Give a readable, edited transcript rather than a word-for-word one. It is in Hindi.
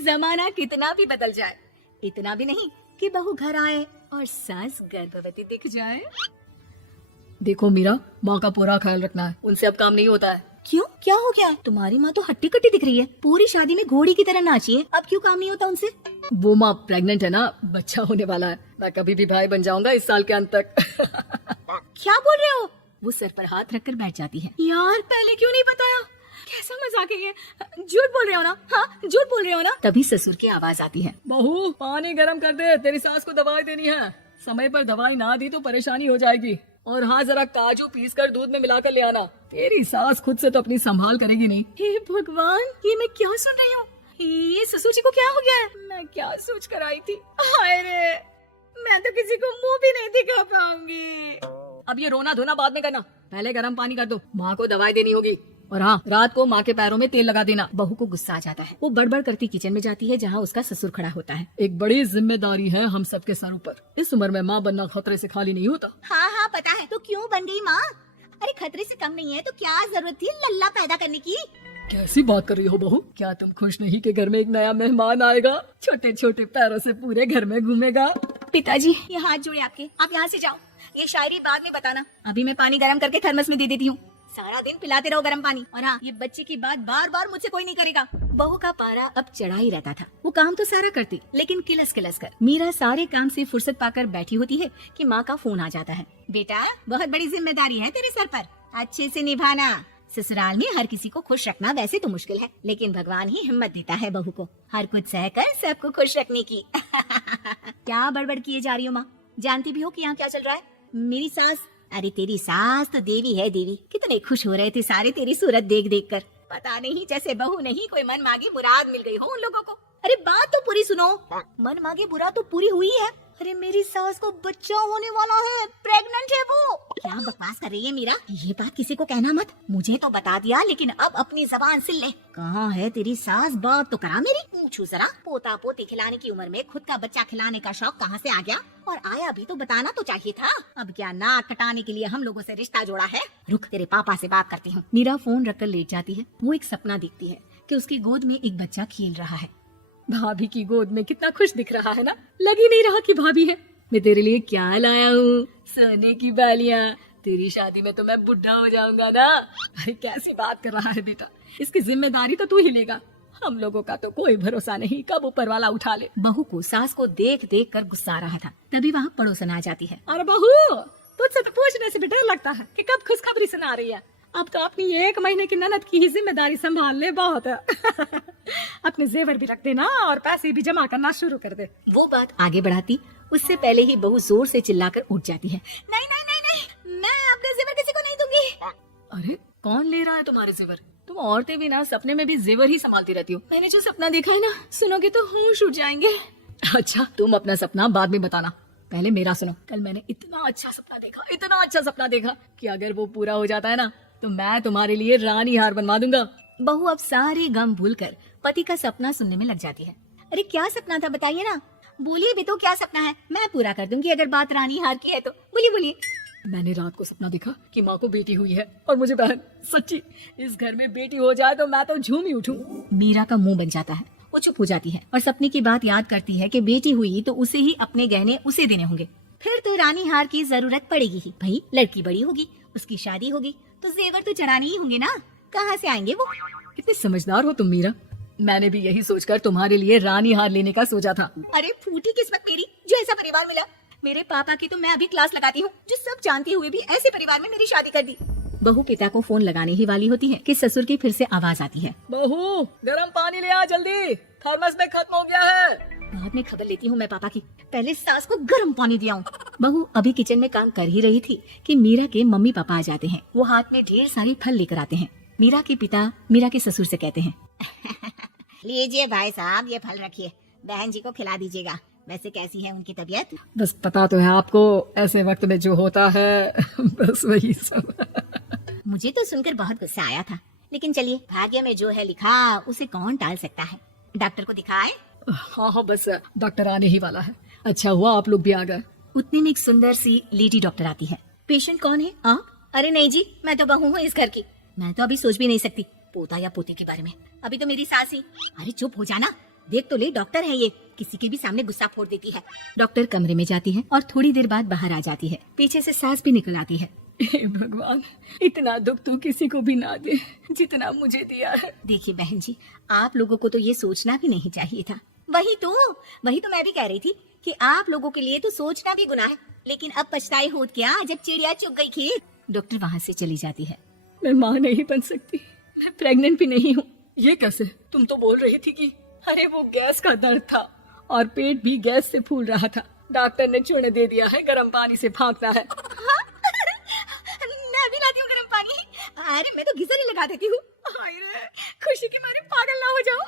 जमाना कितना भी बदल जाए, इतना भी नहीं कि बहू घर आए और सास गर्भवती दिख जाए। देखो मीरा, माँ का पूरा ख्याल रखना है, उनसे अब काम नहीं होता है। क्यों, क्या हो गया? तुम्हारी माँ तो हट्टी कट्टी दिख रही है, पूरी शादी में घोड़ी की तरह नाची है, अब क्यों काम नहीं होता उनसे? वो माँ प्रेग्नेंट है ना, बच्चा होने वाला है, मैं कभी भी भाई बन जाऊंगा इस साल के अंत तक। क्या बोल रहे हो? वो सर पर हाथ रखकर बैठ जाती है। यार पहले क्यों नहीं बताया? कैसा मजाक है ये? झूठ बोल रहे हो ना? हाँ झूठ बोल रहे हो ना? तभी ससुर की आवाज आती है। बहू पानी गर्म कर दे, तेरी सास को दवाई देनी है, समय पर दवाई ना दी तो परेशानी हो जाएगी। और हाँ जरा काजू पीस कर दूध में मिलाकर ले आना, तेरी सास खुद से तो अपनी संभाल करेगी नहीं। हे भगवान, ये मैं क्या सुन रही हूँ? ये ससुर जी को क्या हो गया है? मैं क्या सोच कर आई थी? हाय रे, मैं तो किसी को मुंह भी नहीं दिखा पाऊंगी। अब ये रोना धोना बाद में करना, पहले गर्म पानी कर दो, माँ को दवाई देनी होगी। और हाँ, रात को माँ के पैरों में तेल लगा देना। बहू को गुस्सा आ जाता है, वो बड़बड़ करती किचन में जाती है जहाँ उसका ससुर खड़ा होता है। एक बड़ी जिम्मेदारी है हम सबके सर ऊपर, इस उम्र में माँ बनना खतरे से खाली नहीं होता। हाँ हाँ पता है, तो क्यों बन गई माँ? अरे खतरे से कम नहीं है तो क्या जरूरत थी लल्ला पैदा करने की? कैसी बात कर रही हो बहू? क्या तुम खुश नहीं कि घर में एक नया मेहमान आएगा, छोटे छोटे पैरों से पूरे घर में घूमेगा? पिताजी ये हाथ जोड़े आपके, आप यहाँ से जाओ, ये शायरी बाद में बताना, अभी मैं पानी गर्म करके थर्मस में दे देती हूँ। सारा दिन पिलाते रहो गर्म पानी। और हाँ, ये बच्चे की बात बार बार मुझसे कोई नहीं करेगा। बहू का पारा अब चढ़ा ही रहता था, वो काम तो सारा करती लेकिन किलस किलस कर। मीरा सारे काम से फुर्सत पाकर बैठी होती है कि माँ का फोन आ जाता है। बेटा बहुत बड़ी जिम्मेदारी है तेरे सर पर, अच्छे से निभाना। ससुराल में हर किसी को खुश रखना वैसे तो मुश्किल है, लेकिन भगवान ही हिम्मत देता है बहू को हर कुछ सहकर सबको खुश रखने की। क्या बड़बड़ किए जा रही हो माँ? जानती भी हो कि यहाँ क्या चल रहा है? मेरी सास, अरे तेरी सास तो देवी है देवी, कितने खुश हो रहे थे सारे तेरी सूरत देख देख कर। पता नहीं जैसे बहू नहीं कोई मन मांगी मुराद मिल गई हो उन लोगों को। अरे बात तो पूरी सुनो, मन मांगे मुराद तो पूरी हुई है। अरे मेरी सास को बच्चा होने वाला है, प्रेग्नेंट है वो। क्या बकवास कर रही है मीरा? ये बात किसी को कहना मत, मुझे तो बता दिया लेकिन अब अपनी जबान सिल ले। कहाँ है तेरी सास? बात तो करा मेरी। पूछू जरा, पोता पोती खिलाने की उम्र में खुद का बच्चा खिलाने का शौक कहाँ से आ गया? और आया भी तो बताना तो चाहिए था। अब क्या नाक कटाने के लिए हम लोगों से रिश्ता जोड़ा है? रुक, तेरे पापा से बात करती हूँ। मीरा फोन रखकर लेट जाती है। वो एक सपना देखती है कि उसकी गोद में एक बच्चा खेल रहा है। भाभी की गोद में कितना खुश दिख रहा है ना, लग ही नहीं रहा कि भाभी है। मैं तेरे लिए क्या लाया हूँ, सोने की बालियाँ। तेरी शादी में तो मैं बुढ़ा हो जाऊंगा ना। अरे कैसी बात कर रहा है बेटा, इसकी जिम्मेदारी तो तू ही लेगा, हम लोगों का तो कोई भरोसा नहीं, कब ऊपर वाला उठा ले। बहू को सास को देख देख कर गुस्सा आ रहा था, तभी वहाँ पड़ोसन आ जाती है। अरे बहू, तुझसे तो पूछने से भी डर लगता है कि कब खुशखबरी सुना रही है। अब तो अपनी 1 महीने की ननद की ही जिम्मेदारी संभाल ले, बहुत है। अपने जेवर भी रख देना और पैसे भी जमा करना शुरू कर दे। वो बात आगे बढ़ाती उससे पहले ही बहू जोर से चिल्लाकर उठ जाती है। नहीं नहीं नहीं नहीं, मैं अपने जेवर किसी को नहीं दूंगी। अरे कौन ले रहा है तुम्हारे जेवर? तुम औरतें भी ना सपने में भी जेवर ही संभालती रहती हो। मैंने जो सपना देखा है ना, सुनोगे तो होश उड़ जाएंगे। अच्छा तुम अपना सपना बाद में बताना, पहले मेरा सुनो। कल मैंने इतना अच्छा सपना देखा, इतना अच्छा सपना देखा कि अगर वो पूरा हो जाता है ना तो मैं तुम्हारे लिए रानी हार बनवा दूंगा। बहू अब सारे गम भूलकर पति का सपना सुनने में लग जाती है। अरे क्या सपना था बताइए ना, बोलिए भी तो क्या सपना है, मैं पूरा कर दूंगी अगर बात रानी हार की है तो। बोलिए बोलिए। मैंने रात को सपना देखा कि माँ को बेटी हुई है और मुझे बहन। सच्ची इस घर में बेटी हो जाए तो मैं तो झूम ही उठूं। मीरा का मुंह बन जाता है, वो चुप हो जाती है और सपने की बात याद करती है कि बेटी हुई तो उसे ही अपने गहने उसे देने होंगे, फिर तो रानी हार की जरूरत पड़ेगी ही। भाई लड़की बड़ी होगी, उसकी शादी होगी तो जेवर तो चढ़ाने ही होंगे ना, कहाँ से आएंगे वो? कितनी समझदार हो तुम मीरा, मैंने भी यही सोचकर तुम्हारे लिए रानी हार लेने का सोचा था। अरे फूटी किस्मत मेरी जो ऐसा परिवार मिला। मेरे पापा की तो मैं अभी क्लास लगाती हूँ, जो सब जानती हुए भी ऐसे परिवार में मेरी शादी कर दी। बहू पिता को फोन लगाने ही वाली होती है कि ससुर की फिर से आवाज आती है। बहू गर्म पानी ले आ जल्दी, थर्मस में खत्म हो गया है। बाद में खबर लेती हूँ मैं पापा की, पहले सास को गर्म पानी दिया हूँ। बहू अभी किचन में काम कर ही रही थी कि मीरा के मम्मी पापा आ जाते हैं। वो हाथ में ढेर सारे फल लेकर आते हैं। मीरा के पिता मीरा के ससुर से कहते हैं, लीजिए भाई साहब ये फल रखिए, बहन जी को खिला दीजिएगा। वैसे कैसी है उनकी तबीयत? बस पता तो है आपको, ऐसे वक्त में जो होता है बस वही सब। मुझे तो सुनकर बहुत गुस्सा आया था, लेकिन चलिए भाग्य में जो है लिखा उसे कौन टाल सकता है। डॉक्टर को दिखाए? हाँ हाँ बस डॉक्टर आने ही वाला है। अच्छा हुआ आप लोग भी आ गए। उतने में एक सुंदर सी लेडी डॉक्टर आती है। पेशेंट कौन है आप? अरे नहीं जी, मैं तो बहू हूँ इस घर की, मैं तो अभी सोच भी नहीं सकती पोता या पोती के बारे में, अभी तो मेरी सास ही। अरे चुप हो जाना, देख तो ले, डॉक्टर है ये, किसी के भी सामने गुस्सा फोड़ देती है। डॉक्टर कमरे में जाती है और थोड़ी देर बाद बाहर आ जाती है। पीछे से सांस भी निकल आती है। हे भगवान, इतना दुख तू किसी को भी ना दे जितना मुझे दिया है। देखिए बहन जी, आप लोगों को तो ये सोचना भी नहीं चाहिए था। वही तो मैं भी कह रही थी कि आप लोगों के लिए तो सोचना भी गुनाह है, लेकिन अब पछताए होत क्या जब चिड़िया चुग गई खेत। डॉक्टर वहाँ से चली जाती है। मैं माँ नहीं बन सकती, मैं प्रेग्नेंट भी नहीं हूँ। ये कैसे? तुम तो बोल रही थी कि अरे वो गैस का दर्द था और पेट भी गैस से फूल रहा था। डॉक्टर ने चूने दे दिया है, गर्म पानी से भागना है। मैं भी लाती हूँ गर्म पानी। अरे मैं तो गीजर ही लगा देती हूँ। खुशी की मारे पागल ना हो जाऊं।